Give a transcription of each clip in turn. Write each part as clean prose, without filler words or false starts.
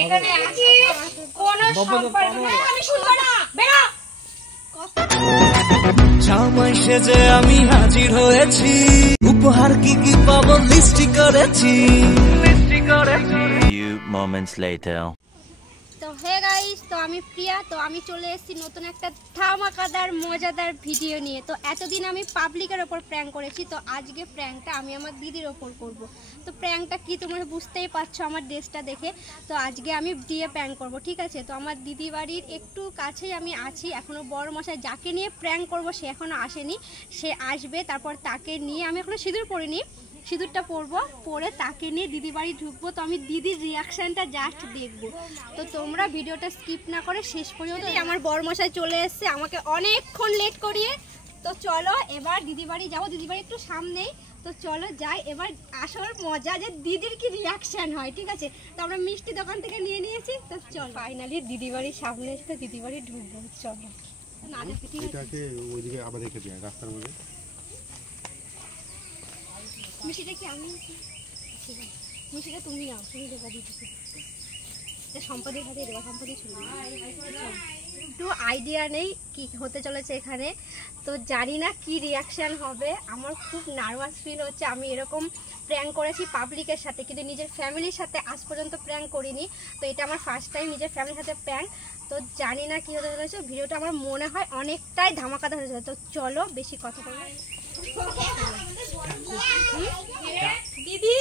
এখানে আছি কোন সম্পর্ক না, আমি শুনবো না, বেরো। জামাই সেজে আমি হাজির হয়েছি, উপহার কি কি পাবো লিস্টি করেছি। Few moments later. তো হে গাইস, তো আমি প্রিয়া, তো আমি চলে এসেছি নতুন একটা ধামাকাদার মজাদার ভিডিও নিয়ে। তো এতদিন আমি পাবলিকের ওপর প্র্যাঙ্ক করেছি, তো আজকে প্র্যাঙ্কটা আমি আমার দিদির ওপর করব। তো প্র্যাঙ্কটা কি তোমরা বুঝতেই পারছো আমার ড্রেসটা দেখে। তো আজকে আমি দিয়ে প্র্যাঙ্ক করব, ঠিক আছে। তো আমার দিদি বাড়ির একটু কাছেই আমি আছি, এখনও বড় মশাই যাকে নিয়ে প্র্যাঙ্ক করব সে এখনও আসেনি, সে আসবে। তারপর তাকে নিয়ে আমি এখনও সিঁদুর পরিনি, সিঁদুরটা পরবো, পরে তাকে নিয়ে দিদি বাড়ি ঢুকবো। তো আমি দিদির রিয়াকশানটা জাস্ট দেখবো। তো তোমরা ভিডিওটা স্কিপ না করে শেষ পর্যন্ত। আমার বরমশাই চলে এসছে আমাকে অনেকক্ষণ লেট করিয়ে। তো চলো এবার দিদি বাড়ি যাবো, দিদি বাড়ি একটু সামনেই। তো চলো যাই, এবার আসল মজা যে দিদির কি রিয়াকশান হয়, ঠিক আছে। তো আমরা মিষ্টি দোকান থেকে নিয়ে নিয়েছি। তো চল ফাইনালি দিদি বাড়ির সামনে এসে দিদি বাড়ি ঢুকবো। চলো না দেখি, ঠিক আছে। ওইদিকে আবার রেখে দিই রাস্তার মধ্যে। মিষ্টিটা কি আমি? ঠিক আছে, মিষ্টিটা তুমি নাও, তুমি দেবা দিদিকে। সম্পদের সাথে দেবা, সম্পদই ছিল। একটু আইডিয়া নেই কি হতে চলেছে এখানে, তো জানি না কি রিয়াকশান হবে। আমার খুব নার্ভাস ফিল হচ্ছে। আমি এরকম প্র্যাঙ্ক করেছি পাবলিকের সাথে, কিন্তু নিজের ফ্যামিলির সাথে আজ পর্যন্ত প্র্যাঙ্ক করিনি। তো এটা আমার ফার্স্ট টাইম নিজের ফ্যামিলির সাথে প্র্যাঙ্ক। তো জানি না কি হতে চলেছে। ভিডিওটা আমার মনে হয় অনেকটাই ধামাকাদার হয়ে যাবে। তো চলো বেশি কথা বলবো। দিদি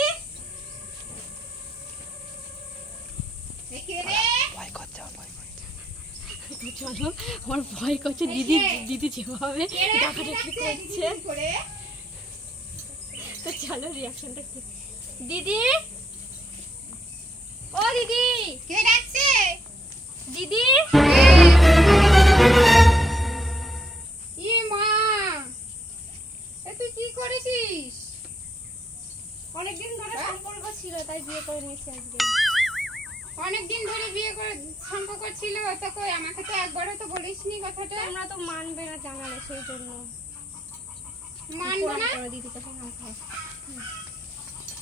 চলো, আমার ভয় করছে। দিদি দিদি যেভাবে ডাকাডাকি করছে, তো চলো রিয়াকশনটা কি। দিদি, ও দিদি, কে ডাকছে? দিদি তুই কি করেছিস? অনেকদিন ধরে সম্পর্ক ছিল তাই বিয়ে করে নিয়েছি আজকে। অনেকদিন ধরে বিয়ে করে সম্পর্ক ছিল, তো কই আমাকে তো একবারও তো বলিসনি কথাটা। তোমরা তো মানবে না জানালে, সেই জন্য মানবো না। দিদিকে প্রণাম করো।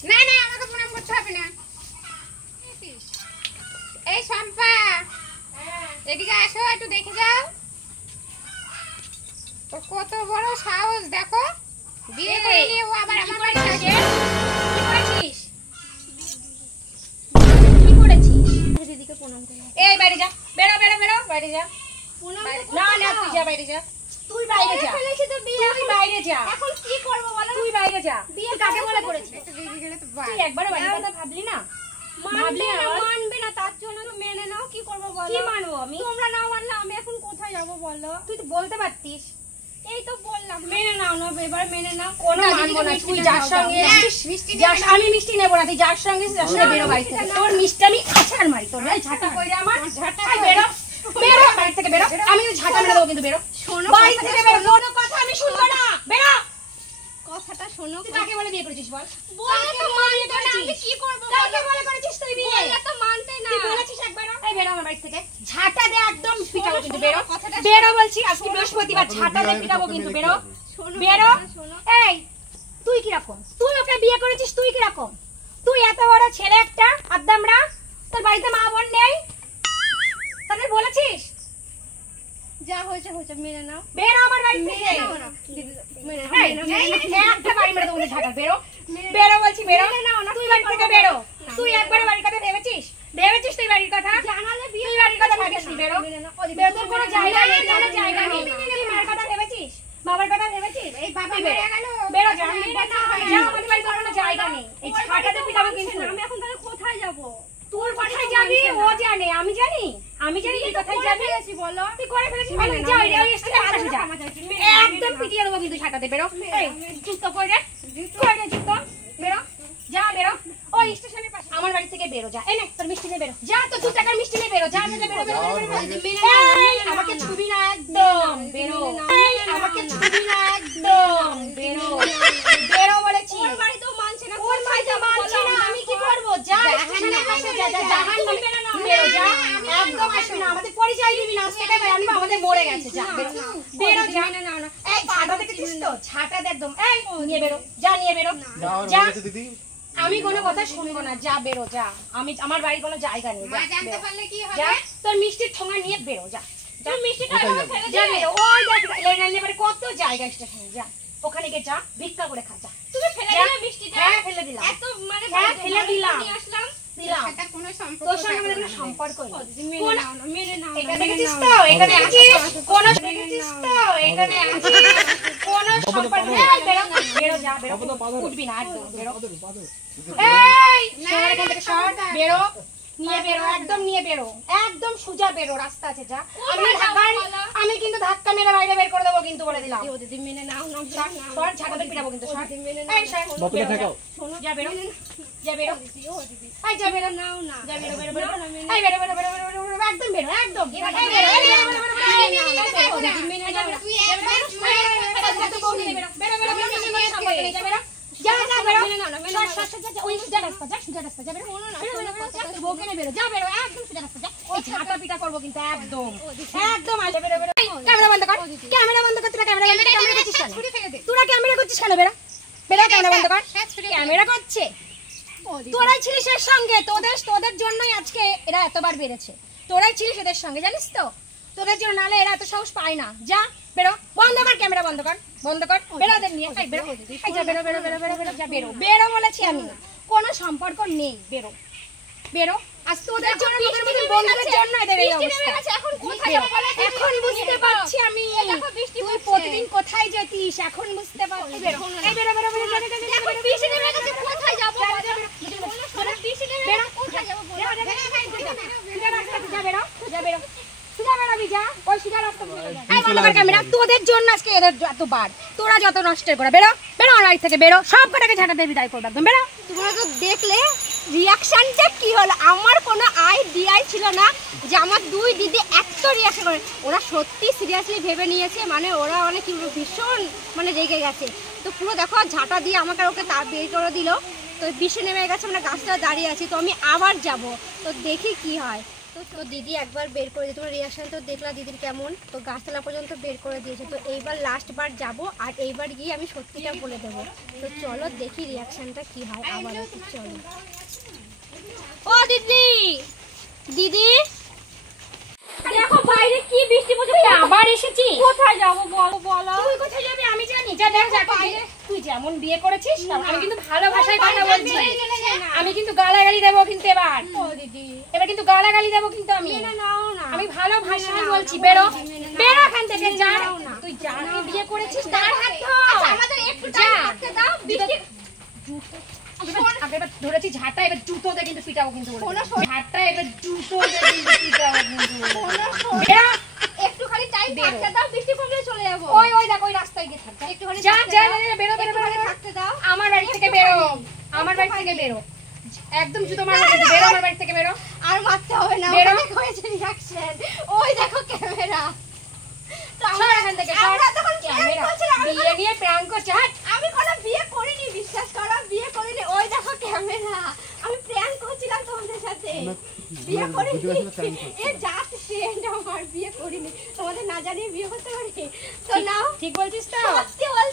না না, আমাকে প্রণাম করতে হবে না। এই শম্পা, এদিকে আসো, একটু দেখে যাও। তো কত বড় সাহস দেখো, বিয়ে করে নিয়ে ও আবার আমার বাড়ি আসে। কি করেছিস? কি করেছিস? দিদিকে প্রণাম করো। এই বাইরে যা, বেরো বেরো বেরো, বাইরে যা। না না, তুই যা, বাইরে যা। তুই বাইরে যা, তুই বাইরে যা। এখন কি করব বলো? তুই বাইরে যা। বিয়ে কাকে বলে করেছিস? তুই একবারও বাড়ির কথা ভাবলি না? মানবে না, তার জন্য তো মেনে নাও। কি করবো বলো? কি মানবো আমি? তোমরা না মানলে আমি এখন কোথায় যাবো বলো? তুই তো বলতে পারতিস। এই তো বললাম মেনে নাও না, এবার মেনে নাও। কোনো না, মানবো না। দিদিকে তুই মিষ্টি যার দাও, সঙ্গে দাও। যাস, আমি মিষ্টি নেবো না। তুই যার সঙ্গে যার সঙ্গে বেরো বাড়ি থেকে। তোর মিষ্টি আমি আছাড় মারি। তোর ঝাঁটা কইরে আমার ঝাঁটা বেরো, বেরো বাড়ি থেকে বেরো। আমি ঝাঁটা মেরে দেবো, কিন্তু বেরো। শোনো, বাড়ি থেকে বেরো, কোনো কথা আমি শুনবো না। বেরো। কথাটা শোনো। তুই কাকে বলে বিয়ে করেছিস বল? বললে তো মানবে না, আমি কি করবো কাকে বলো? বলে করেছিস তুই বিয়ে? বললে তো মানতে না। তুই বলেছিস একবার? এই বেরো আমার বাড়ি থেকে। ঝাঁটা দে, একদম পিটাবো কিন্তু। শোনো, বেরো, কথাটা বেরো বলছি। আজকে বৃহস্পতিবার, ঝাঁটা দে পিটাবো কিন্তু। বেরো, শোনো, বেরো। কথাটা শোনো। এই তুই কি রকম? তুই ওকে বিয়ে করেছিস, তুই কি রকম? তুই এত বড় ছেলে একটা আদ্দামরা, তোর বাড়িতে মা বোন নেই, তাদের বলেছিস? যা হয়েছে হয়েছে, মেনে নাও। বেরো আমার বাড়ি থেকে। মেনে নাও না। মেনে নাও, এই, মেনে নাও। একটা বাড়ি মেরে দেবো ঝাঁটা। বেরো, বেরো বলছি, বেরো। মেনে নাও না। তুই বাড়ি থেকে বেরো। তুই একবার বাড়ির কথা ভেবেছিস? ভেবেছিস তুই বাড়ির কথা? জানালে বিয়ে তুই বাড়ির কথা ভাবিস নি। বেরো, মেনে নাও। বেরো। তোর কোনো জায়গা নেই, কোনো জায়গা নেই। তুই মায়ের কথা ভেবেছিস? বাবার কথা ভেবেছিস? এই বাবা তুই বেড়ে বেরো। গেল। বেরো, যা। যা, আমাদের বাড়িতে কোনো জায়গা নেই। এই ঝাঁটাতে পিটাবো কিন্তু। আমি এখন তাহলে কোথায় যাবো? তুই কোথায় যাবি ও জানে, আমি জানি। আমি জানি তুই কোথায় যাবি। বলো তুই করে ফেলেছিস। মেনে নাও, যা, মেনে নাও। এই স্টেশনে আসে যা। একদম পিটিয়ে দেবো কিন্তু ঝাঁটাতে। বেরো। এই জুতো কইরে, কইরে জুতো। বেরো, যা বেরো। ওই স্টেশনের পাশে আমার বাড়ি থেকে বেরো, যা। এই নে তোর মিষ্টি নিয়ে বেরো। যা, তো 2 টাকার মিষ্টি নিয়ে বেরো। যা, বেরো বেরো বেরো বেরো। এই, আমাকে ছুবি না একদম। বেরো। এই, আমাকে ছুবি না একদম। বেরো, বেরো বলেছি। ওর বাড়িতেও মানছে না। ওর বাড়িতে মানছে না, আমি কি করবো? যা, স্টেশনের পাশে যা, যা, জাহান্নামে বেরো, যা। একদম আসবি না, আমাদের পরিচয় দিবি না। আজকে টাকা আনবো, আমাদের মরে গেছে। যা, বেরো, বেরো, যা। এই ঝাঁটা দেখেছিস তো? ঝাঁটা দে একদম। এই নিয়ে বেরো, যা, নিয়ে বেরো, যা। দিদি আমি কোনো কথা শুনবো না, যা বেরো যা। আমি আমার বাড়ির কোনো জায়গা নেই, মা জানতে পারলে কি হবে? যা তোর মিষ্টির ঠোঙা নিয়ে বেরো যা। তুমি মিষ্টিটা এভাবে ফেলে যা দিলে? বেরো, ওই দেখ লাইনে পরে কত জায়গা স্টেশনে, যা ওখানে গিয়ে যা ভিক্ষা করে খা, যা। তুমি ফেলে যা। দিলে মিষ্টিটা? হ্যাঁ ফেলে দিলাম, এত মানে হ্যাঁ, ফেলে দিলাম। নিয়ে আসলাম। দিলাম। সেটার কোনো সম্পর্ক তোর সঙ্গে থাকবে আমাদের কোনো না। সম্পর্ক নেই। ও দিদি, মেনে কোন- নাও না, মেনে নাও না, এখানে মেনে দেখেছিস নাও তো, না। এখানে আছিস কোন দেখেছিস তো, এখানে আছিস কোন সম্পর্ক নেই। এই বেরো, বেরো যা, বেরো, উঠবি না একদম, বেরো। এই সর এখান থেকে, সর, বেরো, নিয়ে বেরো, একদম নিয়ে বেরো, একদম সোজা বেরো, রাস্তা আছে যা। আমি কিন্তু ধাক্কা মেরে বাইরে বের করে দেবো কিন্তু, বলে দিলাম। ও দিদি, মেনে নাও না, সর, মেনে নাও সর, না। ঝাঁটাতে পিটাবো কিন্তু, সর। দিদি, মেনে এই সর, বেরো যা। শোনো, যা বেরো, মেনে যা বেরো, দিদি, ও দিদি। এই যা বেরো, নাও না। যা বেরো, বেরো, বেরো, নাও না, মেনে এই বেরো, বেরো, বেরো, বেরো, বেরো, বেরো, একদম বেরো, একদম। এই বেরো, এই বেরো, এই বেরো, বেরো, বেরো, মেনে নাও না, বেরো, ও বেরো, দিদি, মেনে যা নাও বেরো, না। তুই যা বেরো, একবার বেরো, বেরো, বেরো, বেরো, বেরো, বেরো, বেরো, বেরো, বেরো, সম্পর্ক নেই, যা বেরো। যা, যা, বেরো। মেনে নাও না, মেনে সর, নাও না। সর, সর, যা, যা, ওই সোজা রাস্তা, যা, সোজা রাস্তা, যা, বেরো। শোনো না, বেরো, শোনো বেরো, বেরো, কথাটা, যা, তোর বউকে নিয়ে বেরো, যা, বেরো, একদম সোজা রাস্তা, যা। এই ঝাঁটা পিটা করবো কিন্তু একদম, একদম আসবে, বেরো, বেরো। এই, ক্যামেরা বন্ধ কর, ক্যামেরা বন্ধ কর, তোরা ক্যামেরা করছিস কেন? ছুরি ফেলে দে। তোরা ক্যামেরা করছিস কেন? বেরো, বেরো, ক্যামেরা বন্ধ কর। হ্যাঁ, ছুরি ফেলে দে। ক্যামেরা করছে, ও দিদি। তোরাই ছিলিস এর সঙ্গে, তোদের জন্যই আজকে এরা এতবার বেড়েছে। তোরাই ছিলিস এদের সঙ্গে, জানিস তো, তোদের জন্য, নালে এরা এত সাহস পায় না। যা বেরো, বন্ধ কর ক্যামেরা, বন্ধ কর, বন্ধ কর, বেরো ওদের নিয়ে। এই বেরো, এই যা, বেরো, বেরো, বেরো, বেরো, বেরো, যা, বেরো, বেরো বলেছি আমি, কোনো সম্পর্ক নেই, বেরো, বেরো। আজ তোদের জন্য, তোদের মতো বন্ধুদের জন্য এদের এই বৃষ্টি নেমে অবস্থা। গেছে, এখন কোথায় বেরো। যাবো বলো? এখন বুঝতে পারছি আমি, দেখো, বৃষ্টি তুই পড়ছে। প্রতিদিন কোথায় যেতিস, এখন বুঝতে পারছি। বেরো, এই বেরো, বেরো, বেরো, যা, যা, যা, যা, দেখো, বেরো, বৃষ্টি নেমে গেছে, কোথায় যাবো যা, বলো? যা, বেরো, শোনো, বৃষ্টি নেমে বেরো। গেছে, কোথায় যাবো বলো? যা, যা, যা, সোজা রাস্তা, সোজা বেরো, সোজা বেরো, সোজা বেরোবি, যা, ওই সোজা রাস্তা দিয়ে বেরো, যা। এই বন্ধ কর ক্যামেরা, তোদের জন্য আজকে এদের এত বার, তোরা যত নষ্টের করা, বেরো, বেরো আমার বাড়ি থেকে, বেরো, সব কটাকে ঝাঁটাতে বিদায় করবে একদম, বেরো। তোমরা তো দেখলে রিয়াকশনটা কি হলো। আমার কোনো আইডিয়াই ছিল না যে আমার দুই দিদি এত রিয়াকশন করে। ওরা সত্যি সিরিয়াসলি ভেবে নিয়েছে, মানে ওরা অনেক ভীষণ মানে রেগে গেছে। তো পুরো দেখো, ঝাঁটা দিয়ে আমাকে ওকে তার বের করে দিল। তো বৃষ্টি নেমে গেছে, আমরা গাছটা দাঁড়িয়ে আছি। তো আমি আবার যাব, তো দেখি কি হয়। তো দিদি একবার বের করে দিয়ে, তোমার রিয়াকশন তো দেখলা দিদির কেমন। তো গাছতলা পর্যন্ত বের করে দিয়েছে। তো এইবার লাস্টবার যাব, আর এইবার গিয়ে আমি সত্যিটা বলে দেবো। তো চলো দেখি রিয়াকশনটা কি হয়। আবার চলো। ও দিদি, দিদি দেখো বাইরে কি বৃষ্টি পড়ছে। আবার এসেছি, কোথায় যাবো বলো বলো? তুই কোথায় যাবি আমি জানি, যা, দেখ, যা, তুই যেমন বিয়ে করেছিস তেমন। আমি কিন্তু ভালো ভাষায় কথা বলছি, আমি কিন্তু গালাগালি দেবো কিন্তু এবার, ও দিদি, এবার কিন্তু গালাগালি দেবো কিন্তু আমি, মেনে নাও না। আমি ভালো ভাষায় নাও বলছি। না, বেরো, মেনে নাও। বেরো এখান থেকে, যা। নাও না। তুই যাকে বিয়ে করেছিস তার হাত আচ্ছা, ধর, আমাদের একটু যা। টাইম থাকতে দাও। বৃষ্টি আগে এবার ধরেছি ঝাঁটা, এবার জুতোতে কিন্তু পিটাবো কিন্তু, শোনো, শোনো। ঝাঁটা এবার জুতোতে কিন্তু পিটাবো কিন্তু। শোনো, শোনো। বেরো, একটুখানি টাইম বেরো। থাকতে দাও, বৃষ্টি কমলে চলে যাবো। ওই ওই দেখ, ওই রাস্তায় গিয়ে থাক, যা। একটুখানি যা, থাকতে যা, দাও। যা, বেরো, বেরো, বেরো, একটুখানি বেরো। থাকতে দাও। আমার বাড়ি থেকে বেরো, আমার বাড়ি থেকে বেরো, একদম জুতো মারবো কিন্তু, বেরো আমার বাড়ি থেকে, বেরো। আর মারতে হবে না, বেরো। ওখানে হয়েছে রিয়াকশন। ওই দেখো ক্যামেরা। তো সর এখান থেকে, সর। আমরা তখন ক্যামেরা, prank করছিলাম, আমি বিয়ে নিয়ে প্র্যাঙ্ক করছে, হাট। আমি কোনো বিয়ে করিনি, বিশ্বাস করো, বিয়ে করিনি। ওই দেখো ক্যামেরা, আমি প্র্যাঙ্ক করছিলাম তোমাদের সাথে, বিয়ে করিনি। এ জাস্ট ফ্রেন্ড আমার, বিয়ে করিনি। তোমাদের না জানিয়ে বিয়ে করতে পারি? তো নাও, ঠিক বলছিস তো? সত্যি বলছি।